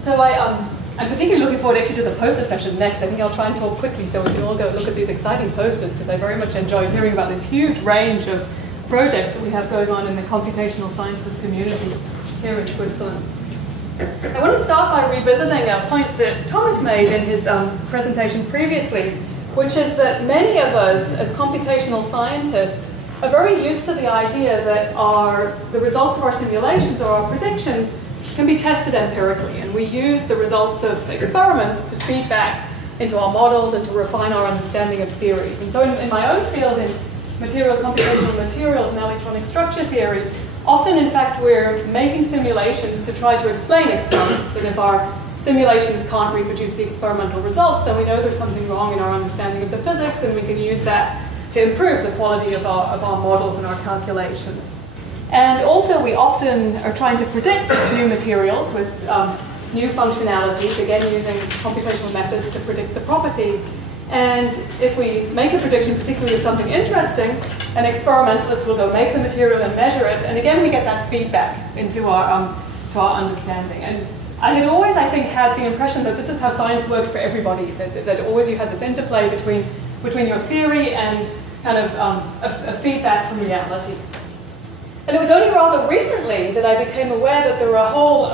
So I'm particularly looking forward actually to the poster session next. I think I'll try and talk quickly so we can all go look at these exciting posters, because I very much enjoyed hearing about this huge range of projects that we have going on in the computational sciences community here in Switzerland. I want to start by revisiting a point that Thomas made in his presentation previously, which is that many of us as computational scientists are very used to the idea that the results of our simulations or our predictions can be tested empirically, and we use the results of experiments to feed back into our models and to refine our understanding of theories. And so in my own field, in computational materials and electronic structure theory, often in fact we're making simulations to try to explain experiments, and if our simulations can't reproduce the experimental results, then we know there's something wrong in our understanding of the physics, and we can use that to improve the quality of our models and our calculations. And also we often are trying to predict new materials with new functionalities, again using computational methods to predict the properties. And if we make a prediction, particularly of something interesting, an experimentalist will go make the material and measure it, and again we get that feedback into our understanding. And I had always, I think, had the impression that this is how science worked for everybody, that always you had this interplay between your theory and kind of a feedback from reality. And it was only rather recently that I became aware that there are whole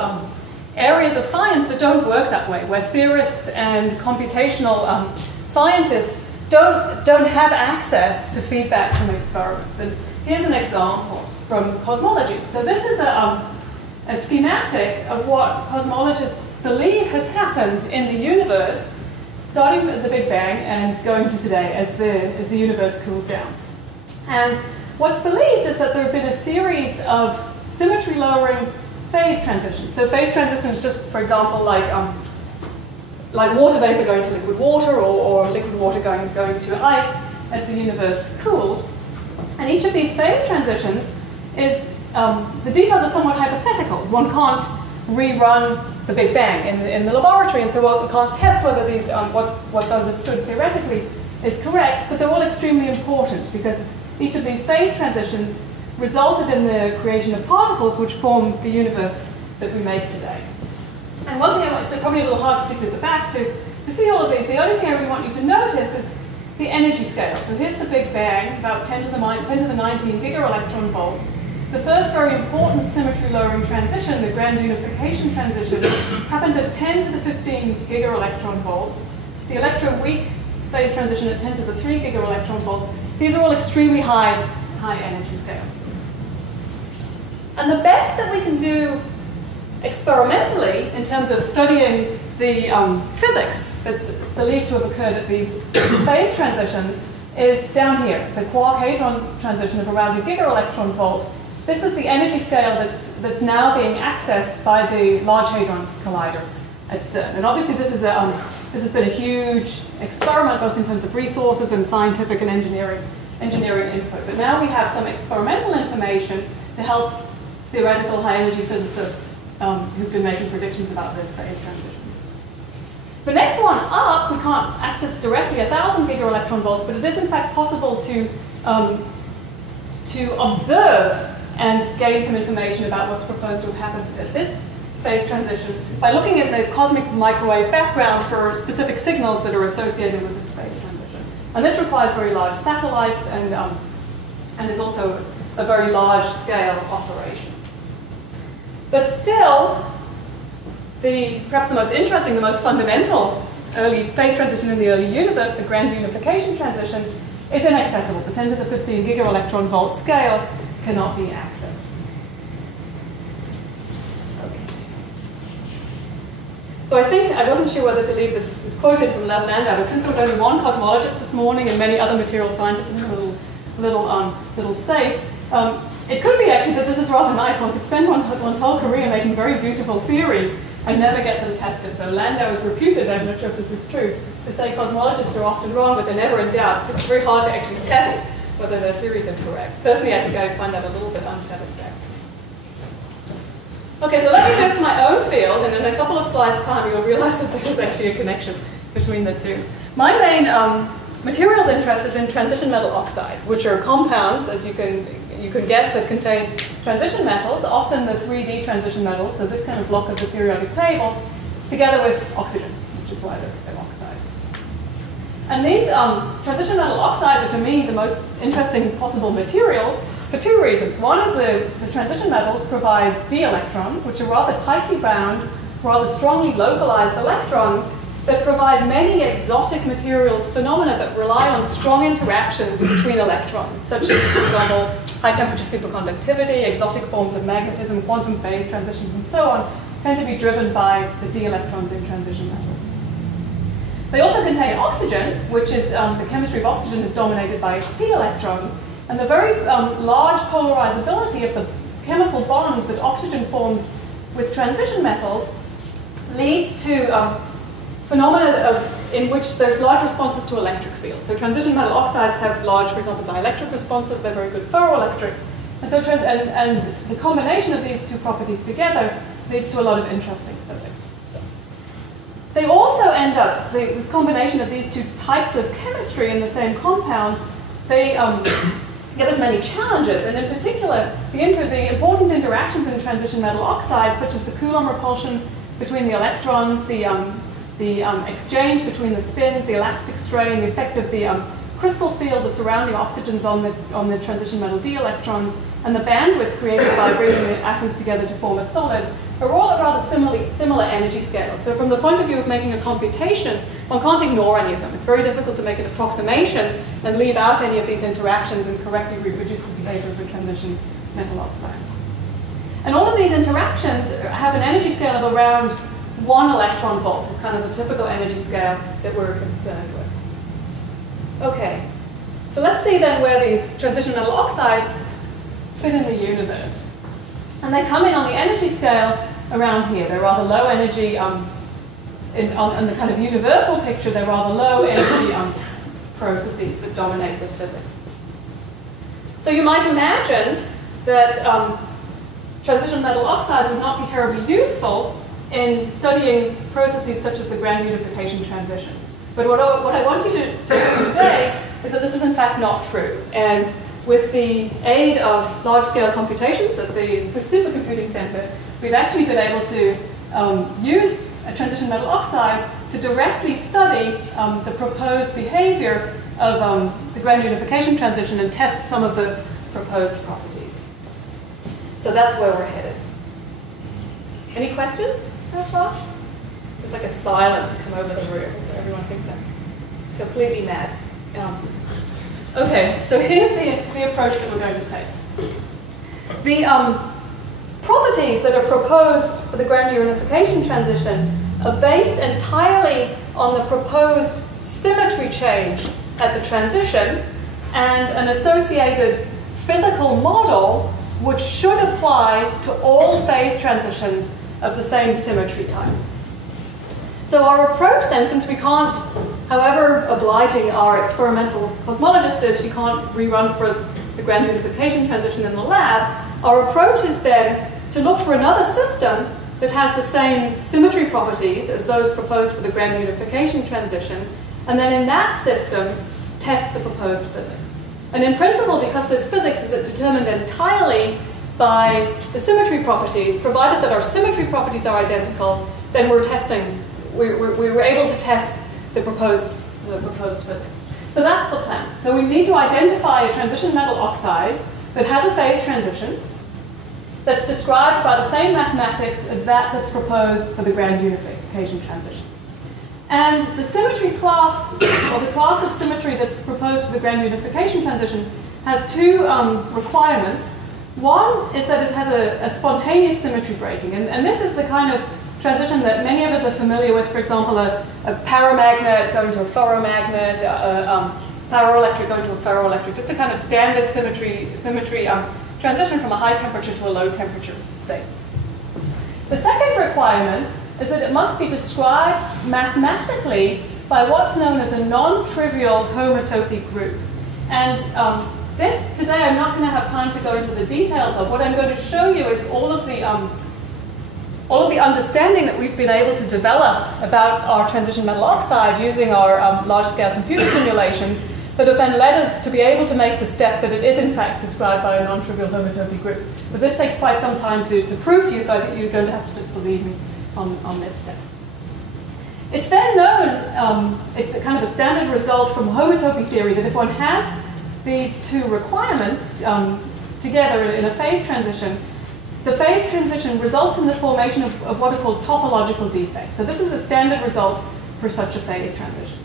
areas of science that don't work that way, where theorists and computational scientists don't have access to feedback from experiments. And here's an example from cosmology. So this is a schematic of what cosmologists believe has happened in the universe, starting at the Big Bang and going to today as the universe cooled down. And what's believed is that there have been a series of symmetry-lowering phase transitions. So phase transitions, just for example, like water vapor going to liquid water, or liquid water going to ice as the universe cooled. And each of these phase transitions is, the details are somewhat hypothetical. One can't rerun the Big Bang in the laboratory, and so we can't test whether these what's understood theoretically is correct, but they're all extremely important because each of these phase transitions resulted in the creation of particles which form the universe that we make today. And one thing I want to say, probably a little hard, particularly at the back, to see all of these, the only thing I really want you to notice is the energy scale. So here's the Big Bang, about 10 to the 19 gigaelectron volts. The first very important symmetry-lowering transition, the grand unification transition, happened at 10 to the 15 gigaelectron volts. The electroweak phase transition at 10 to the 3 gigaelectron volts. These are all extremely high energy scales. And the best that we can do experimentally in terms of studying the physics that's believed to have occurred at these phase transitions is down here, the quark-hadron transition of around a gigaelectron volt. This is the energy scale that's now being accessed by the Large Hadron Collider at CERN. And obviously this has been a huge experiment, both in terms of resources and scientific and engineering input. But now we have some experimental information to help theoretical high-energy physicists who've been making predictions about this phase transition. The next one up, we can't access directly 1,000 gigaelectron volts, but it is in fact possible to observe and gain some information about what's proposed to have happened at this phase transition by looking at the cosmic microwave background for specific signals that are associated with this phase transition. And this requires very large satellites and is also a very large scale operation. But still, perhaps the most interesting, the most fundamental early phase transition in the early universe, the grand unification transition, is inaccessible. The 10 to the 15 gigaelectron volt scale cannot be accessed. Okay. So I wasn't sure whether to leave this quote in from Lev Landau, but since there was only one cosmologist this morning and many other material scientists, it's a little safe. It could be actually that this is rather nice. One could spend one's whole career making very beautiful theories and never get them tested. So Landau is reputed, I'm not sure if this is true, to say cosmologists are often wrong, but they're never in doubt, because it's very hard to actually test whether their theories are correct. Personally, I think I find that a little bit unsatisfactory. Okay, so let me move to my own field, and in a couple of slides' time, you'll realize that there is actually a connection between the two. My main materials interest is in transition metal oxides, which are compounds, as you can guess, that contain transition metals, often the 3D transition metals, so this kind of block of the periodic table, together with oxygen, which is why they're oxides. And these transition metal oxides are, to me, the most interesting possible materials for two reasons. One is the transition metals provide d electrons, which are rather tightly bound, rather strongly localized electrons that provide many exotic materials phenomena that rely on strong interactions between electrons, such as, for example, high temperature superconductivity, exotic forms of magnetism, quantum phase transitions, and so on, tend to be driven by the d electrons in transition metals. They also contain oxygen, which is, the chemistry of oxygen is dominated by its p electrons, and the very large polarizability of the chemical bond that oxygen forms with transition metals leads to phenomena in which there's large responses to electric fields. So transition metal oxides have large, for example, dielectric responses. They're very good ferroelectrics. And so and the combination of these two properties together leads to a lot of interesting physics. They also end up, this combination of these two types of chemistry in the same compound, they give us many challenges. And in particular, the important interactions in transition metal oxides, such as the Coulomb repulsion between the electrons, the exchange between the spins, the elastic strain, the effect of the crystal field, the surrounding oxygens on the transition metal d electrons, and the bandwidth created by bringing the atoms together to form a solid, are all at rather similar energy scales. So from the point of view of making a computation, one can't ignore any of them. It's very difficult to make an approximation and leave out any of these interactions and correctly reproduce the behavior of a transition metal oxide. And all of these interactions have an energy scale of around 1 electron volt. It's kind of the typical energy scale that we're concerned with. Okay, so let's see then where these transition metal oxides fit in the universe. And they come in on the energy scale around here. They're rather low energy, on the kind of universal picture, they're rather low energy processes that dominate the physics. So you might imagine that transition metal oxides would not be terribly useful in studying processes such as the grand unification transition. But what I want you to do today is that this is in fact not true. And with the aid of large-scale computations at the Swiss Supercomputing Center, we've actually been able to use a transition metal oxide to directly study the proposed behavior of the grand unification transition and test some of the proposed properties. So that's where we're headed. Any questions so far? There's like a silence come over the room, so everyone thinks I'm completely mad. Okay, so here's the approach that we're going to take. The properties that are proposed for the grand unification transition are based entirely on the proposed symmetry change at the transition and an associated physical model which should apply to all phase transitions of the same symmetry type. So our approach then, since we can't, however obliging our experimental cosmologist is, she can't rerun for us the grand unification transition in the lab, our approach is then to look for another system that has the same symmetry properties as those proposed for the grand unification transition, and then in that system, test the proposed physics. And in principle, because this physics is determined entirely by the symmetry properties, provided that our symmetry properties are identical, then we're testing, we were able to test the proposed physics. So that's the plan. So we need to identify a transition metal oxide that has a phase transition that's described by the same mathematics as that's proposed for the grand unification transition. And the symmetry class, or the class of symmetry that's proposed for the grand unification transition, has two requirements. One is that it has a spontaneous symmetry breaking, and this is the kind of transition that many of us are familiar with. For example, a paramagnet going to a ferromagnet, a pyroelectric going to a ferroelectric, just a kind of standard symmetry transition from a high temperature to a low temperature state. The second requirement is that it must be described mathematically by what's known as a non-trivial homotopy group. And this today I'm not going to have time to go into the details of. What I'm going to show you is all of all of the understanding that we've been able to develop about our transition metal oxide using our large-scale computer simulations that have then led us to be able to make the step that it is in fact described by a non-trivial homotopy group. But this takes quite some time to prove to you, so I think you're going to have to just believe me on this step. It's then known, it's a kind of a standard result from homotopy theory, that if one has these two requirements together in a phase transition, the phase transition results in the formation of what are called topological defects. So this is a standard result for such a phase transition.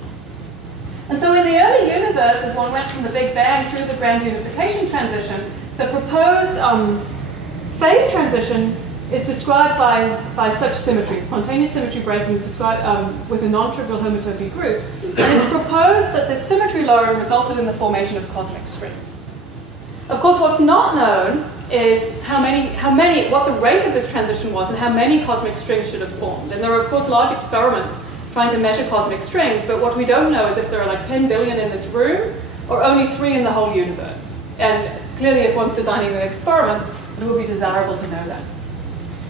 And so in the early universe, as one went from the Big Bang through the grand unification transition, the proposed phase transition is described by such symmetry, spontaneous symmetry breaking described with a non-trivial homotopy group. And it's proposed that this symmetry lowering resulted in the formation of cosmic strings. Of course, what's not known is what the rate of this transition was and how many cosmic strings should have formed. And there are, of course, large experiments trying to measure cosmic strings, but what we don't know is if there are like 10 billion in this room or only 3 in the whole universe. And clearly, if one's designing an experiment, it would be desirable to know that.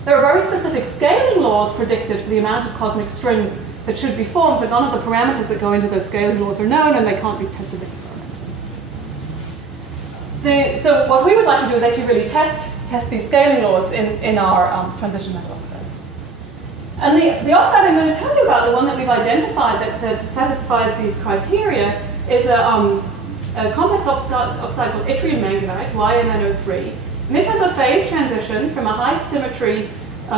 There are very specific scaling laws predicted for the amount of cosmic strings that should be formed, but none of the parameters that go into those scaling laws are known, and they can't be tested experimentally. So what we would like to do is actually really test these scaling laws in our transition metal oxide. And the oxide I'm going to tell you about, the one that we've identified that satisfies these criteria, is a complex oxide called Yttrium manganite, YMNO3. And it has a phase transition from a high symmetry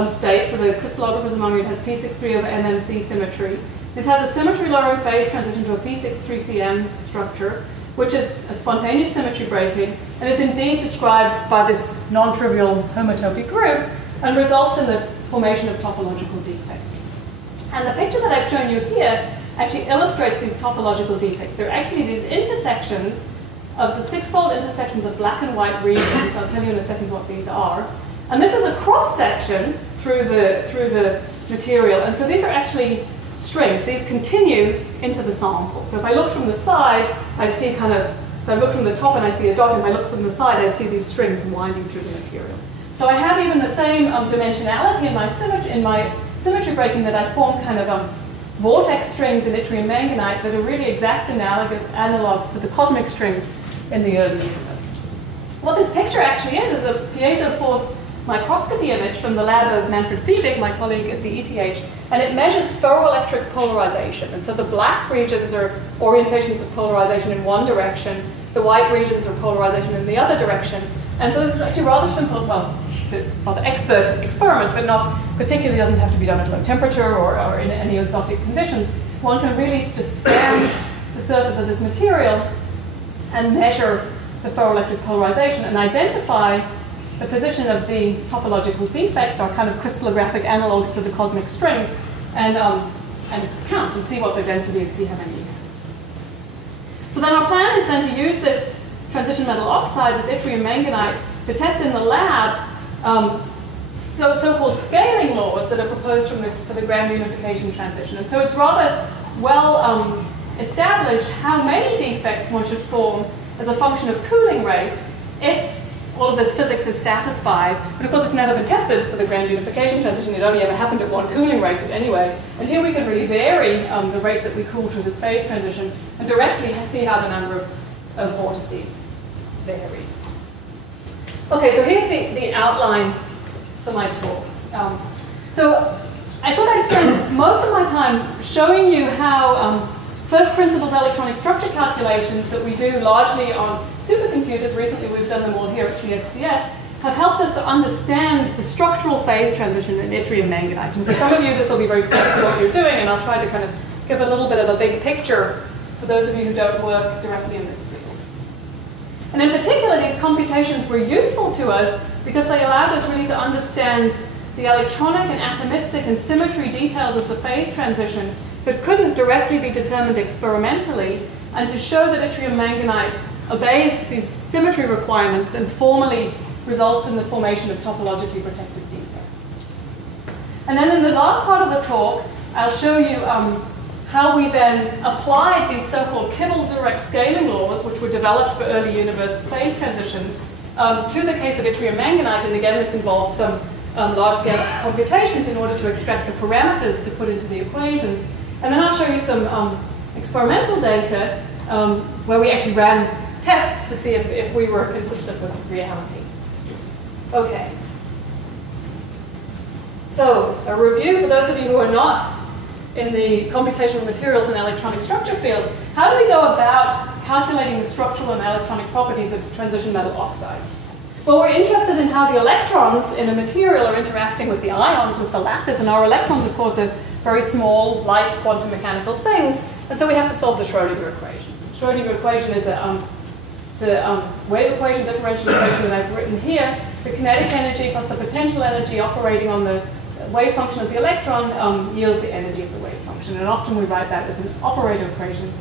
state, for the crystallographers among you, it has P63 over MNC symmetry. It has a symmetry lowering phase transition to a P63CM structure, which is a spontaneous symmetry breaking, and is indeed described by this non-trivial homotopy group, and results in the formation of topological defects. And the picture that I've shown you here actually illustrates these topological defects. They're actually these intersections of the 6-fold intersections of black and white regions. I'll tell you in a second what these are. And this is a cross-section through the material. And so these are actually strings. These continue into the sample. So if I look from the side, I'd see so I look from the top and I see a dot. If I look from the side, I'd see these strings winding through the material. So I have even the same dimensionality in my symmetry breaking, that I form kind of vortex strings in Yttrium manganite that are really exact analogs to the cosmic strings in the early universe. What this picture actually is a piezo force microscopy image from the lab of Manfred Fiebig, my colleague at the ETH, and it measures ferroelectric polarization. And so the black regions are orientations of polarization in one direction, the white regions are polarization in the other direction. And so this is actually rather simple, well, it's a rather expert experiment, but not particularly, doesn't have to be done at low temperature or in any exotic conditions. One can really just scan the surface of this material and measure the ferroelectric polarization and identify the position of the topological defects, or kind of crystallographic analogs to the cosmic strings, and count and see what their density is, see how many you have. So then our plan is then to use this transition metal oxide, this Yttrium manganite, to test in the lab so-called scaling laws that are proposed for the grand unification transition. And so it's rather well established how many defects one should form as a function of cooling rate if all of this physics is satisfied. But of course it's never been tested for the grand unification transition. It only ever happened at one cooling rate anyway. And here we can really vary the rate that we cool through this phase transition and directly see how the number of vortices varies. Okay, so here's the outline for my talk. So I thought I'd spend most of my time showing you how first principles electronic structure calculations that we do largely on supercomputers, recently we've done them all here at CSCS, have helped us to understand the structural phase transition in Yttrium manganite. And for some of you this will be very close to what you're doing, and I'll try to kind of give a little bit of a big picture for those of you who don't work directly in this field. And in particular, these computations were useful to us because they allowed us really to understand the electronic and atomistic and symmetry details of the phase transition that couldn't directly be determined experimentally, and to show that Yttrium manganite obeys these symmetry requirements and formally results in the formation of topologically protected defects. And then in the last part of the talk, I'll show you how we then applied these so-called Kibble-Zurek scaling laws, which were developed for early universe phase transitions, to the case of Yttrium manganite. And again, this involved some large-scale computations in order to extract the parameters to put into the equations. And then I'll show you some experimental data where we actually ran tests to see if we were consistent with reality. Okay. So, a review for those of you who are not in the computational materials and electronic structure field. How do we go about calculating the structural and electronic properties of transition metal oxides? Well, we're interested in how the electrons in a material are interacting with the ions, with the lattice, and our electrons, of course, are very small, light, quantum mechanical things, and so we have to solve the Schrödinger equation. The Schrödinger equation is a wave equation, differential equation that I've written here. The kinetic energy plus the potential energy operating on the wave function of the electron yields the energy of the wave function, and often we write that as an operator equation.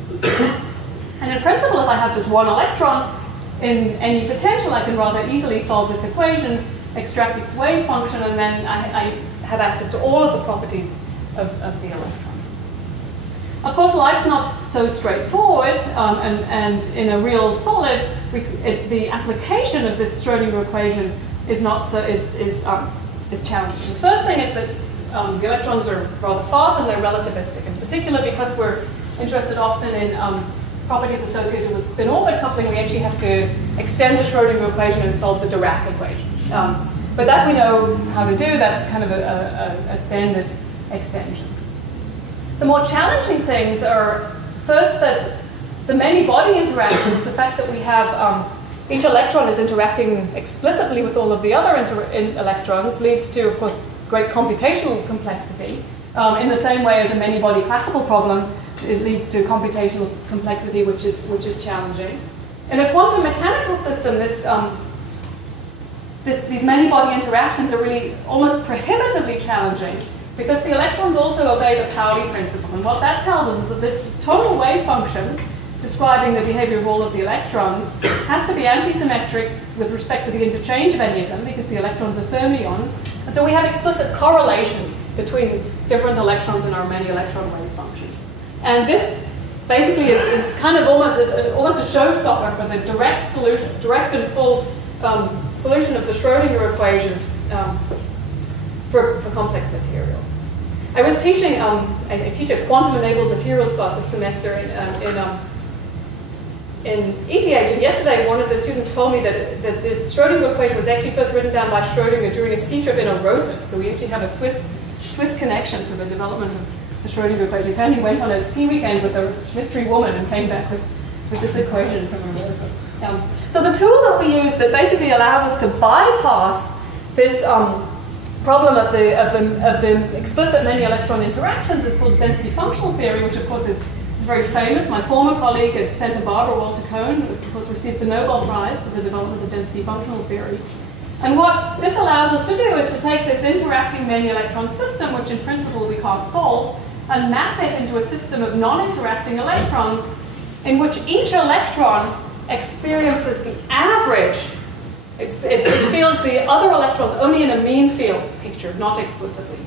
And in principle, if I have just one electron in any potential, I can rather easily solve this equation, extract its wave function, and then I have access to all of the properties of the electron. Of course, life's not so straightforward, and in a real solid, the application of this Schrödinger equation is challenging. The first thing is that the electrons are rather fast and they're relativistic, in particular because we're interested often in properties associated with spin-orbit coupling. We actually have to extend the Schrödinger equation and solve the Dirac equation. But that we know how to do. That's kind of a standard extension. The more challenging things are, first, that the many-body interactions, the fact that we have each electron is interacting explicitly with all of the other electrons, leads to, of course, great computational complexity. In the same way as a many-body classical problem, it leads to computational complexity, which is challenging. In a quantum mechanical system, these many-body interactions are really almost prohibitively challenging, because the electrons also obey the Pauli principle. And what that tells us is that this total wave function, describing the behavior of all of the electrons, has to be antisymmetric with respect to the interchange of any of them, because the electrons are fermions. And so we have explicit correlations between different electrons in our many-electron wave function. And this basically is kind of almost a showstopper for the direct and full solution of the Schrödinger equation for complex materials. I was teaching, I teach a quantum-enabled materials class this semester in ETH, and yesterday one of the students told me that this Schrödinger equation was actually first written down by Schrödinger during a ski trip in Rosen. So we actually have a Swiss connection to the development of the Schrödinger equation. Apparently went on a ski weekend with a mystery woman and came back with this equation from Rosen. So the tool that we use that basically allows us to bypass this problem of the explicit many-electron interactions is called density functional theory, which of course is very famous. My former colleague at Santa Barbara, Walter Cohn, of course received the Nobel Prize for the development of density functional theory. And what this allows us to do is to take this interacting many-electron system, which in principle we can't solve, and map it into a system of non-interacting electrons in which each electron experiences the average. It feels the other electrons only in a mean field picture, not explicitly.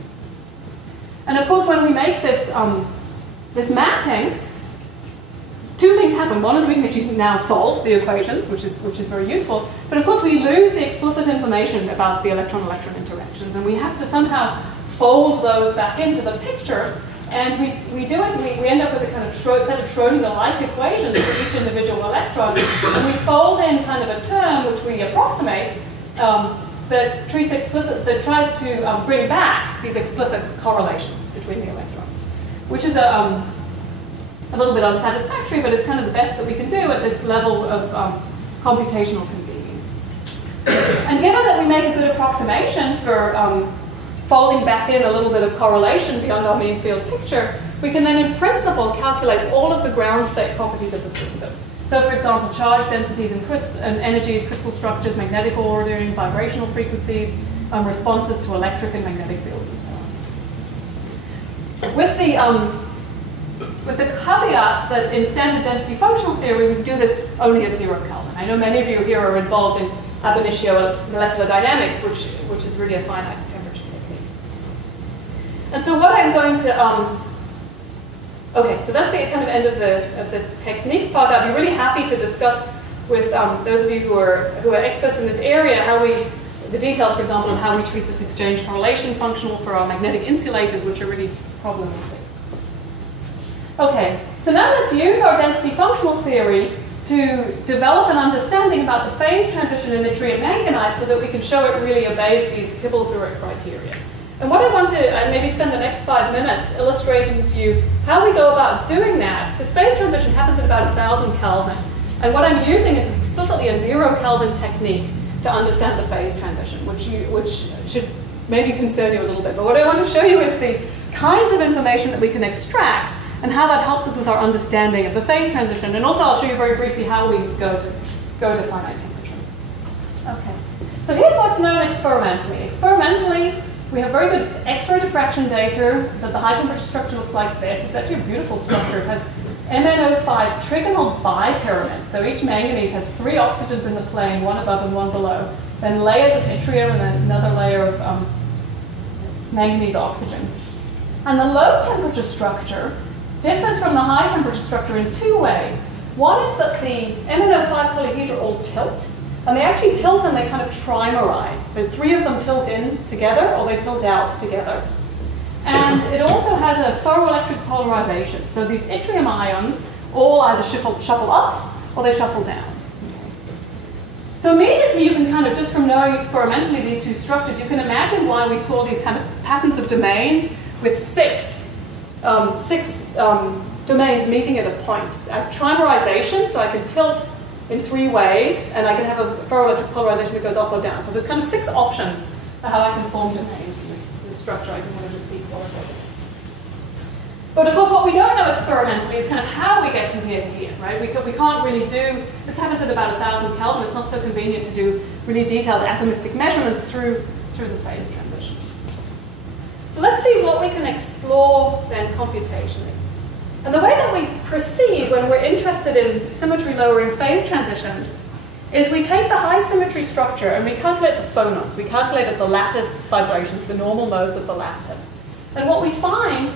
And of course, when we make this mapping, two things happen. One is we can actually now solve the equations, which is very useful. But of course, we lose the explicit information about the electron-electron interactions, and we have to somehow fold those back into the picture. And we do it. We end up with a kind of set of Schrödinger-like equations for each individual electron, and we fold in kind of a term which we approximate that tries to bring back these explicit correlations between the electrons, which is a little bit unsatisfactory, but it's kind of the best that we can do at this level of computational convenience. And given that we make a good approximation for folding back in a little bit of correlation beyond our mean field picture, we can then in principle calculate all of the ground state properties of the system. So for example, charge densities and energies, crystal structures, magnetic ordering, vibrational frequencies, responses to electric and magnetic fields, and so on. With the caveat that in standard density functional theory, we can do this only at 0 Kelvin. I know many of you here are involved in ab initio molecular dynamics, which is really a finite temperature technique. And so what I'm going to, okay, so that's the kind of end of the techniques part. I'd be really happy to discuss with those of you who are experts in this area how we the details, for example, of how we treat this exchange correlation functional for our magnetic insulators, which are really problematic. Okay, so now let's use our density functional theory to develop an understanding about the phase transition in yttrium manganite so that we can show it really obeys these Kibble-Zurek criteria. And what I want to maybe spend the next 5 minutes illustrating to you how we go about doing that. This phase transition happens at about 1000 Kelvin. And what I'm using is explicitly a 0 Kelvin technique to understand the phase transition, which should maybe concern you a little bit. But what I want to show you is the kinds of information that we can extract and how that helps us with our understanding of the phase transition. And also I'll show you very briefly how we go to finite temperature. Okay, so here's what's known experimentally. Experimentally, we have very good X-ray diffraction data that the high temperature structure looks like this. It's actually a beautiful structure. It has MnO5 trigonal bipyramids. So each manganese has 3 oxygens in the plane, one above and one below. Then layers of yttrium and then another layer of manganese oxygen. And the low temperature structure differs from the high temperature structure in 2 ways. One is that the MnO5 polyhedra all tilt, and they actually tilt and they kind of trimerize. The 3 of them tilt in together or they tilt out together. And it also has a ferroelectric polarization. So these yttrium ions all either shuffle up or they shuffle down. Okay. So immediately you can kind of, just from knowing experimentally these 2 structures, you can imagine why we saw these kind of patterns of domains with 6 domains meeting at a point. I have trimerization, so I can tilt in 3 ways, and I can have a ferroelectric polarization that goes up or down. So there's kind of 6 options for how I can form domains in this structure. I can want to just see qualitatively. But of course, what we don't know experimentally is kind of how we get from here to here, right? We can't really do, this happens at about 1000 Kelvin. It's not so convenient to do really detailed atomistic measurements through the phase transition. So let's see what we can explore then computationally. And the way that we proceed when we're interested in symmetry lowering phase transitions is we take the high symmetry structure and we calculate the phonons. We calculated the lattice vibrations, the normal modes of the lattice. And what we find,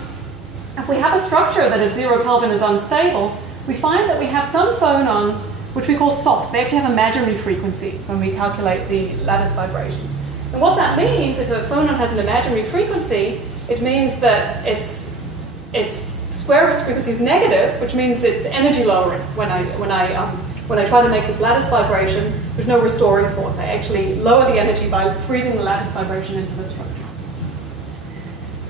if we have a structure that at 0 Kelvin is unstable, we find that we have some phonons which we call soft. They actually have imaginary frequencies when we calculate the lattice vibrations. And what that means, if a phonon has an imaginary frequency, it means that its square of its frequency is negative, which means it's energy lowering. When I try to make this lattice vibration, there's no restoring force. I actually lower the energy by freezing the lattice vibration into the structure.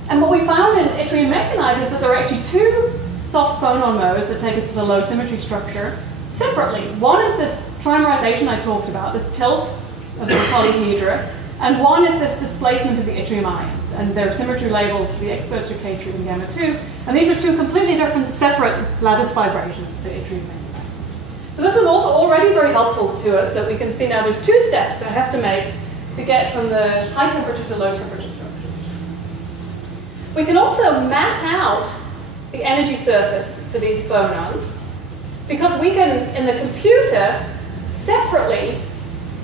And what we found in yttrium manganite is that there are actually 2 soft phonon modes that take us to the low symmetry structure separately. One is this trimerization I talked about, this tilt of the polyhedra, and one is this displacement of the yttrium ions. And their symmetry labels, the experts are K3 and gamma 2. And these are 2 completely different, separate lattice vibrations for yttrium manganite. So this was also already very helpful to us, that we can see now there's 2 steps I have to make to get from the high temperature to low temperature structures. We can also map out the energy surface for these phonons, because we can, in the computer, separately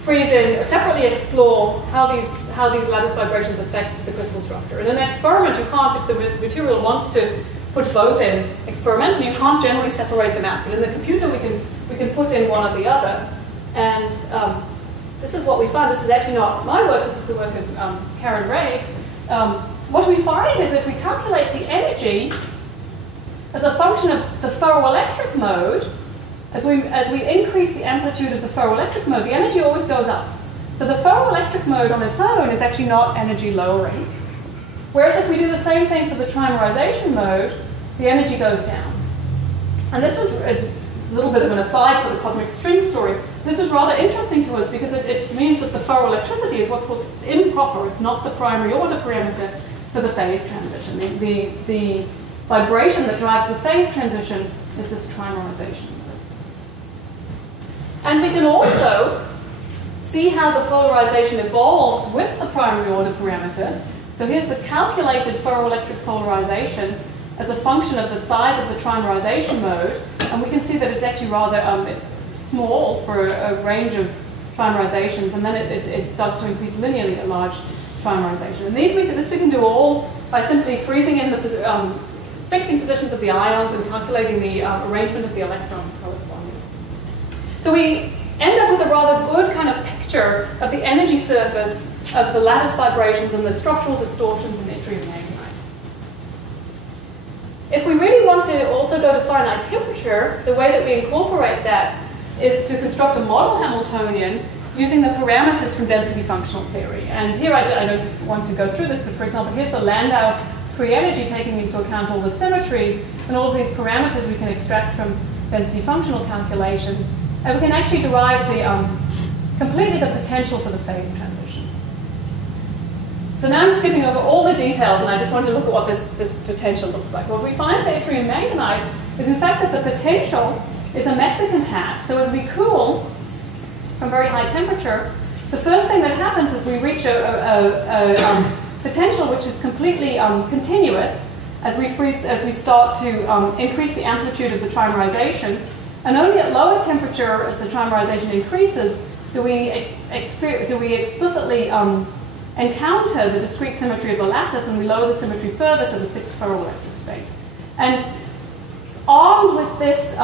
explore how these lattice vibrations affect the crystal structure. In an experiment, you can't, if the material wants to put both in experimentally, you can't generally separate them out. But in the computer, we can put in one or the other. And this is what we find. This is actually not my work. This is the work of Karen Ray. What we find is if we calculate the energy as a function of the ferroelectric mode, as we increase the amplitude of the ferroelectric mode, the energy always goes up. So the ferroelectric mode on its own is actually not energy lowering. Whereas if we do the same thing for the trimerization mode, the energy goes down. And this was a little bit of an aside for the cosmic string story. This was rather interesting to us because it means that the ferroelectricity is what's called improper. It's not the primary order parameter for the phase transition. The vibration that drives the phase transition is this trimerization. And we can also see how the polarization evolves with the primary order parameter. So here's the calculated ferroelectric polarization as a function of the size of the trimerization mode. And we can see that it's actually rather small for a range of trimerizations, and then it starts to increase linearly at large trimerization. And this we can do all by simply freezing in the fixing positions of the ions and calculating the arrangement of the electrons corresponding. So we end up with a rather good kind of picture of the energy surface of the lattice vibrations and the structural distortions in yttrium manganite. If we really want to also go to finite temperature, the way that we incorporate that is to construct a model Hamiltonian using the parameters from density functional theory. And here I don't want to go through this, but for example, here's the Landau free energy taking into account all the symmetries and all of these parameters we can extract from density functional calculations. And we can actually derive the completely the potential for the phase transition. So now I'm skipping over all the details, and I just want to look at what this potential looks like. What we find for yttrium manganite is, in fact, that the potential is a Mexican hat. So as we cool from very high temperature, the first thing that happens is we reach a potential which is completely continuous as we start to increase the amplitude of the trimerization. And only at lower temperature, as the trimerization increases, do we explicitly encounter the discrete symmetry of the lattice, and we lower the symmetry further to the 6 ferroelectric states. And armed with this,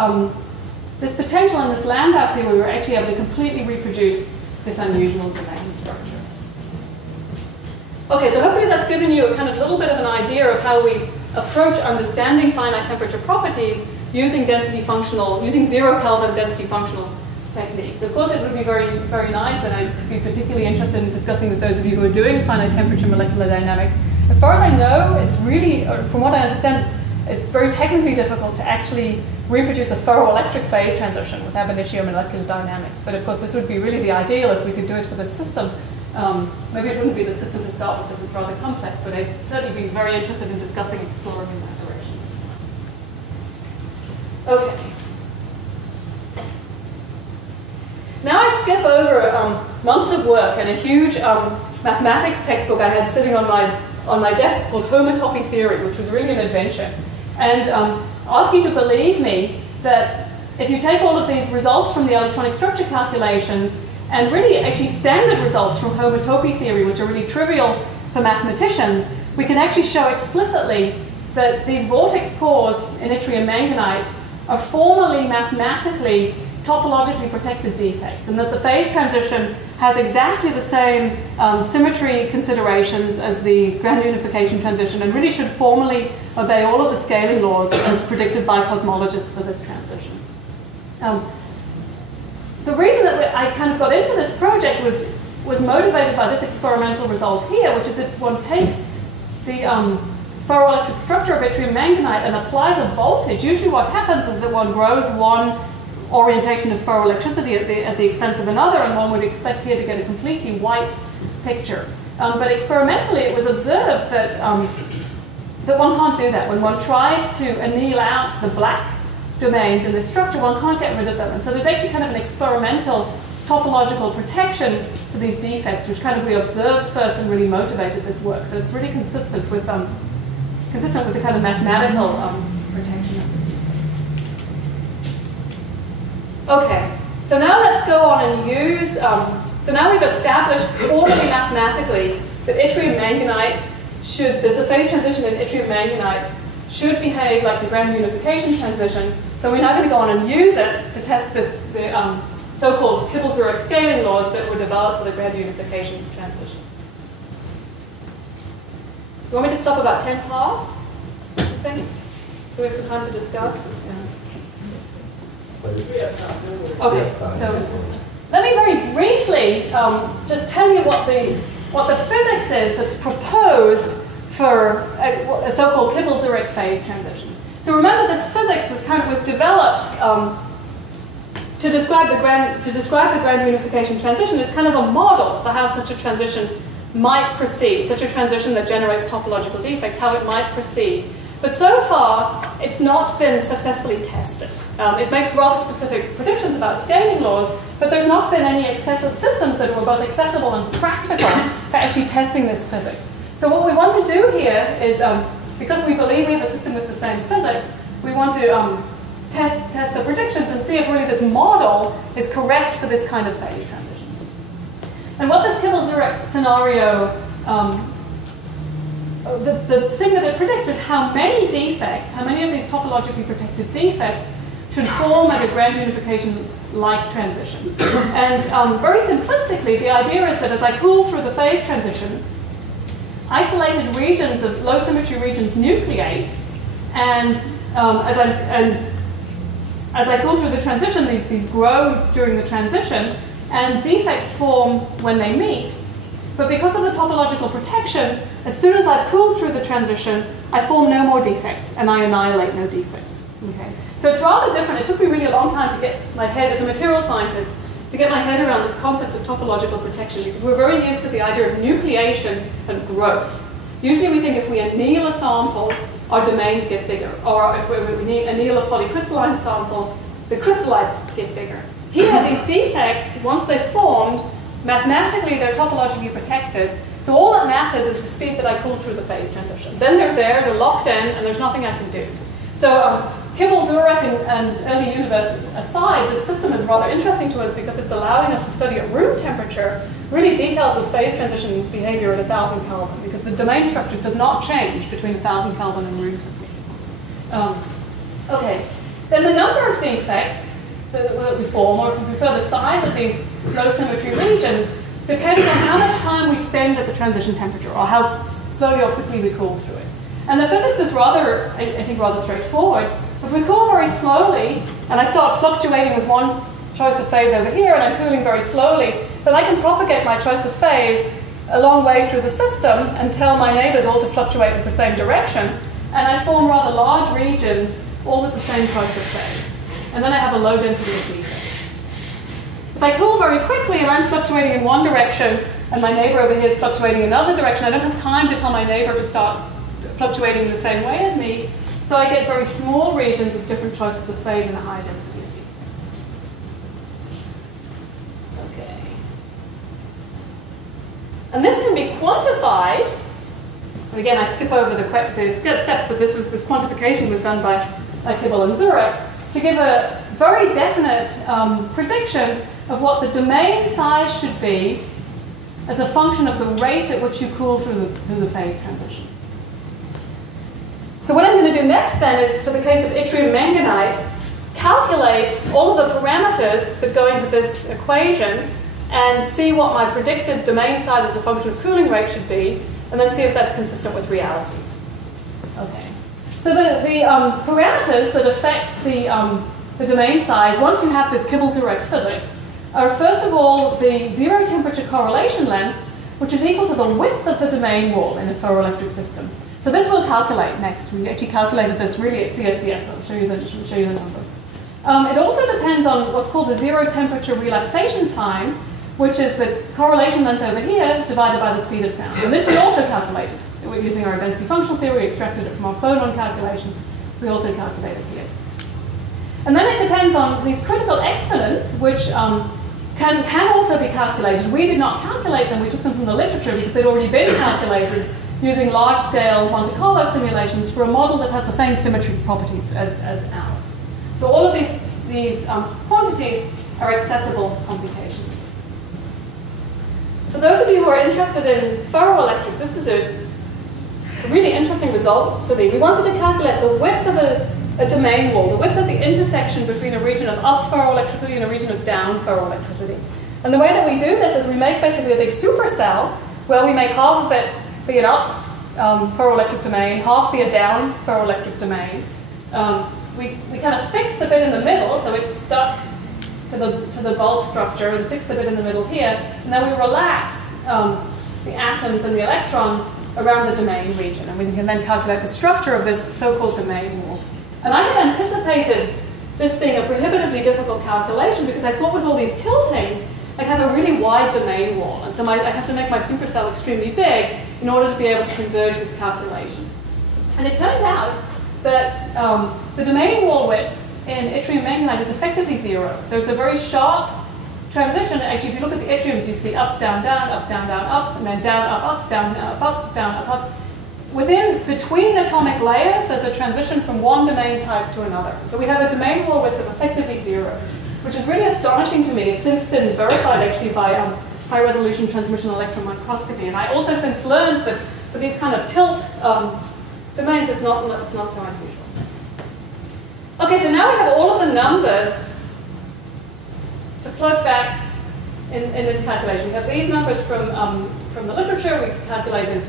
this potential and this Landau theory, we were actually able to completely reproduce this unusual domain structure. Okay, so hopefully that's given you a kind of little bit of an idea of how we approach understanding finite temperature properties using using 0 Kelvin density functional techniques. Of course, it would be very, very nice, and I'd be particularly interested in discussing with those of you who are doing finite temperature molecular dynamics. As far as I know, it's really, from what I understand, it's very technically difficult to actually reproduce a ferroelectric phase transition with ab initio molecular dynamics. But of course, this would be really the ideal if we could do it with a system. Maybe it wouldn't be the system to start with because it's rather complex, but I'd certainly be very interested in discussing exploring in that direction. Okay. Now I skip over months of work and a huge mathematics textbook I had sitting on my desk called homotopy theory, which was really an adventure. And ask you to believe me that if you take all of these results from the electronic structure calculations and really actually standard results from homotopy theory, which are really trivial for mathematicians, we can actually show explicitly that these vortex cores in yttrium manganite are formally mathematically topologically protected defects, and that the phase transition has exactly the same symmetry considerations as the grand unification transition, and really should formally obey all of the scaling laws as predicted by cosmologists for this transition. The reason that I kind of got into this project was motivated by this experimental result here, which is if one takes the ferroelectric structure of yttrium manganite and applies a voltage, usually what happens is that one grows one orientation of ferroelectricity at the expense of another, and one would expect here to get a completely white picture. But experimentally, it was observed that that one can't do that. When one tries to anneal out the black domains in this structure, one can't get rid of them. And so there's actually kind of an experimental topological protection to these defects, which kind of we observed first and really motivated this work. So it's really consistent with the kind of mathematical protection of the defects. Okay, so now let's go on and use, so now we've established formally mathematically that yttrium manganite that the phase transition in yttrium manganite should behave like the grand unification transition. So we're now going to go on and use it to test the so-called Kibble-Zurek scaling laws that were developed for the grand unification transition. You want me to stop about 10 past? Do you think? Do we have some time to discuss? Yeah. Okay, so let me very briefly just tell you what the physics is that's proposed for a so-called Kibble-Zurek phase transition. So remember, this physics was developed to describe the grand unification transition. It's kind of a model for how such a transition might proceed, such a transition that generates topological defects, how it might proceed. But so far, it's not been successfully tested. It makes rather specific predictions about scaling laws, but there's not been any systems that were both accessible and practical for actually testing this physics. So what we want to do here is, because we believe we have a system with the same physics, we want to test the predictions and see if really this model is correct for this kind of phase transition. And what this Kibble-Zurek scenario, the thing that it predicts is how many defects, how many of these topologically protected defects should form at a grand unification-like transition. And very simplistically, the idea is that as I cool through the phase transition, isolated regions of low symmetry regions nucleate, and as I cool through the transition, these grow during the transition, and defects form when they meet. But because of the topological protection, as soon as I've cooled through the transition, I form no more defects, and I annihilate no defects. Okay? So it's rather different. It took me really a long time to get my head, as a material scientist, to get my head around this concept of topological protection, because we're very used to the idea of nucleation and growth. Usually we think if we anneal a sample, our domains get bigger. Or if we anneal a polycrystalline sample, the crystallites get bigger. Here, these defects, once they're formed, mathematically they're topologically protected. So all that matters is the speed that I cool through the phase transition. Then they're there, they're locked in, and there's nothing I can do. So Kibble-Zurek and early universe aside, this system is rather interesting to us because it's allowing us to study at room temperature really details of phase transition behavior at 1,000 Kelvin, because the domain structure does not change between 1,000 Kelvin and room temperature. Okay, then the number of defects that we form, or if you prefer the size of these low symmetry regions, depends on how much time we spend at the transition temperature, or how slowly or quickly we cool through it. And the physics is rather, I think, rather straightforward. If we cool very slowly, and I start fluctuating with one choice of phase over here, and I'm cooling very slowly, then I can propagate my choice of phase a long way through the system and tell my neighbors all to fluctuate with the same direction, and I form rather large regions, all with the same choice of phase. And then I have a low density of defects. If I cool very quickly and I'm fluctuating in one direction, and my neighbor over here is fluctuating in another direction, I don't have time to tell my neighbor to start fluctuating in the same way as me, so I get very small regions with different choices of phase and a high density of defects. Okay. And this can be quantified, and again I skip over the steps, but this quantification was done by Kibble and Zurich, to give a very definite prediction of what the domain size should be as a function of the rate at which you cool through the phase transition. So what I'm going to do next then is, for the case of yttrium manganite, calculate all of the parameters that go into this equation and see what my predicted domain size as a function of cooling rate should be, and then see if that's consistent with reality. Okay. So the parameters that affect the domain size, once you have this Kibble-Zurek physics, are first of all the zero temperature correlation length, which is equal to the width of the domain wall in a ferroelectric system. So this we'll calculate next. We actually calculated this really at CSCS. I'll show you the number. It also depends on what's called the zero temperature relaxation time, which is the correlation length over here divided by the speed of sound. And this we also calculated. We're using our density functional theory, extracted it from our phonon calculations. We also calculated here. And then it depends on these critical exponents, which can also be calculated. We did not calculate them. We took them from the literature because they'd already been calculated using large-scale Monte Carlo simulations for a model that has the same symmetry properties as ours. So all of these quantities are accessible computation. For those of you who are interested in ferroelectrics, this was a really interesting result for me. We wanted to calculate the width of a domain wall, the width of the intersection between a region of up ferroelectricity and a region of down ferroelectricity. And the way that we do this is we make basically a big supercell where we make half of it be an up ferroelectric domain, half be a down ferroelectric domain. We kind of fix the bit in the middle, so it's stuck to the bulk structure, and fix the bit in the middle here, and then we relax the atoms and the electrons around the domain region, and we can then calculate the structure of this so-called domain wall. And I had anticipated this being a prohibitively difficult calculation because I thought with all these tiltings, I'd have a really wide domain wall, and so I'd have to make my supercell extremely big in order to be able to converge this calculation. And it turned out that the domain wall width in yttrium manganite is effectively zero. There's a very sharp transition. Actually, if you look at the yttriums, you see up, down, down, up, down, down, up, and then down, up, down, up, down, up. Between atomic layers, there's a transition from one domain type to another. So we have a domain wall width of effectively zero, which is really astonishing to me. It's since been verified actually by high-resolution transmission electron microscopy. And I also since learned that for these kind of tilt domains, it's not so unusual. Okay, so now we have all of the numbers to plug back in this calculation. We have these numbers from the literature. We calculated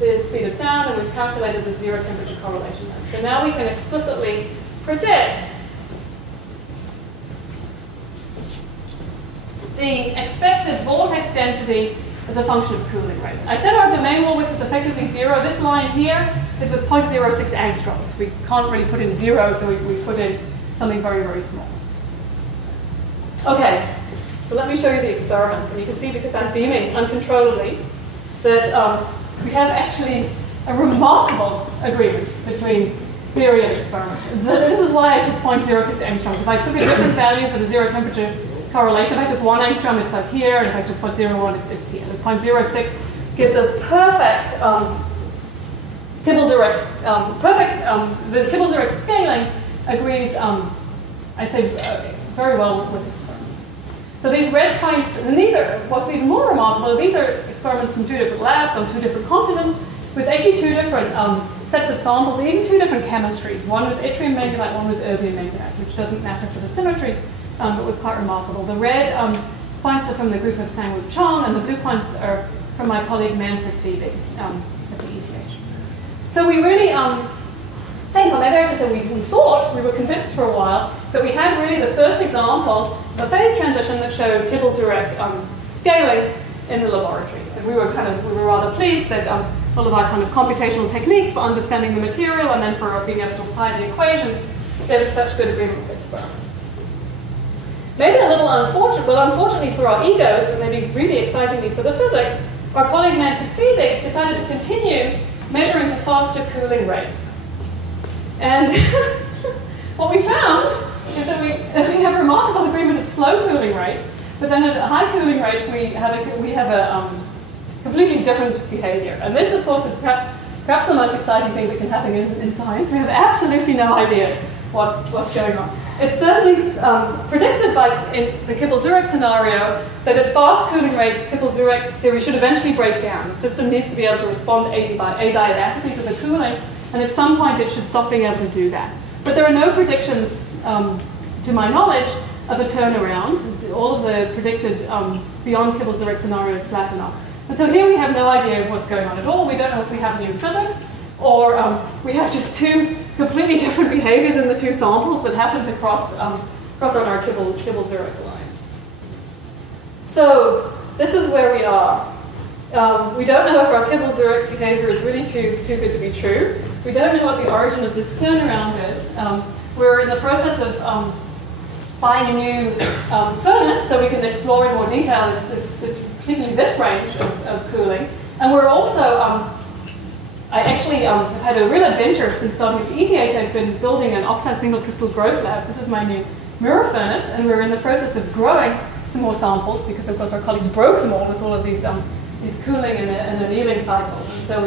the speed of sound, and we've calculated the zero temperature correlation length. So now we can explicitly predict the expected vortex density as a function of cooling rate. I said our domain wall width is effectively zero. This line here is with 0.06 angstroms. We can't really put in zero, so we put in something very, very small. Okay, so let me show you the experiments. And you can see, because I'm beaming uncontrollably, that we have actually a remarkable agreement between theory and experiment. So this is why I took 0.06 angstroms. If I took a different value for the zero temperature correlation, if I took 1 angstrom, it's up here, and if I took 0.01, it's here. The 0.06 gives us perfect Kibble-Zurek, the Kibble-Zurek scaling agrees, I'd say, very well with experiment. So these red points, and these are, what's even more remarkable, these are experiments from 2 different labs on 2 different continents, with actually 2 different sets of samples, even 2 different chemistries. One was yttrium manganite, one was erbium manganite, which doesn't matter for the symmetry, but was quite remarkable. The red points are from the group of Sang-Woo Chong, and the blue points are from my colleague Manfred Fiebig at the ETH. So we really think, or maybe I should say we thought, we were convinced for a while, that we had really the first example of a phase transition that showed Kibble-Zurek scaling in the laboratory. And we were rather pleased that all of our kind of computational techniques for understanding the material and then for being able to apply the equations gave us such good agreement with the experiment. Maybe a little unfortunate, well, unfortunately for our egos, but maybe really excitingly for the physics, our colleague Manfred Fiebig decided to continue measuring to faster cooling rates. And what we found is that we have remarkable agreement at slow cooling rates, but then at high cooling rates we have a completely different behavior. And this, of course, is perhaps the most exciting thing that can happen in science. We have absolutely no idea what's going on. It's certainly predicted in the Kibble-Zurek scenario that at fast cooling rates, Kibble-Zurek theory should eventually break down. The system needs to be able to respond adiabatically to the cooling, and at some point it should stop being able to do that. But there are no predictions, to my knowledge, of a turnaround. All of the predicted beyond Kibble-Zurek scenarios flatten off. And so here we have no idea of what's going on at all. We don't know if we have new physics, or we have just 2 completely different behaviors in the 2 samples that happen to cross on our Kibble-Zurek line. So this is where we are. We don't know if our Kibble-Zurek behavior is really too good to be true. We don't know what the origin of this turnaround is. We're in the process of buying a new furnace so we can explore in more detail particularly this range of cooling. And we're also I actually have had a real adventure since starting with ETH. I've been building an oxide single crystal growth lab. This is my new mirror furnace, and we're in the process of growing some more samples because, of course, our colleagues broke them all with all of these cooling and annealing cycles. And so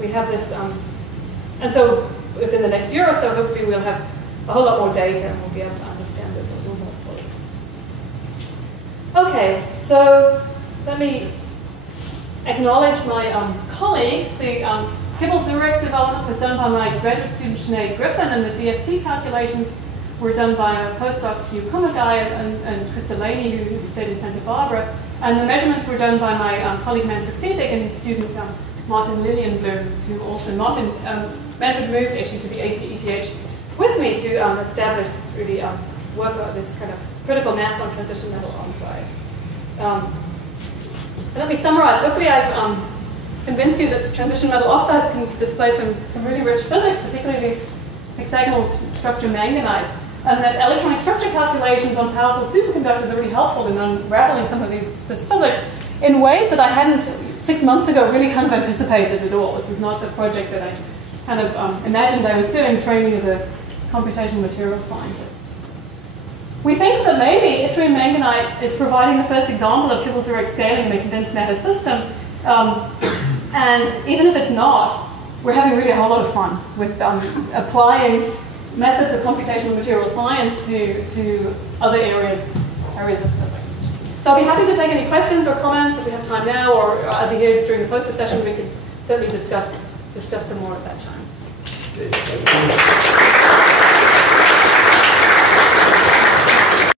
we have this, and so within the next year or so, hopefully we'll have a whole lot more data and we'll be able to understand this a little more fully. Okay, so let me acknowledge my colleagues. The Kibble-Zurek development was done by my graduate student Sinead Griffin, and the DFT calculations were done by a postdoc Hugh Kumagai and Krista Laney, who stayed in Santa Barbara. And the measurements were done by my colleague Manfred Fiebig and his student Martin Lilienblum, who also Manfred moved actually to the ETH with me to establish this really work about this kind of critical mass on transition metal oxides. Let me summarize. Hopefully I've convinced you that transition metal oxides can display some really rich physics, particularly these hexagonal structure manganites, and that electronic structure calculations on powerful superconductors are really helpful in unraveling some of this physics in ways that I hadn't 6 months ago really kind of anticipated at all. This is not the project that I kind of imagined I was doing, training as a computational materials scientist. We think that maybe yttrium manganite is providing the first example of Kibble-Zurek scaling in a condensed matter system. And even if it's not, we're having really a whole lot of fun with applying methods of computational material science to other areas of physics. So I'll be happy to take any questions or comments if we have time now, or I'll be here during the poster session. We can certainly discuss some more at that time.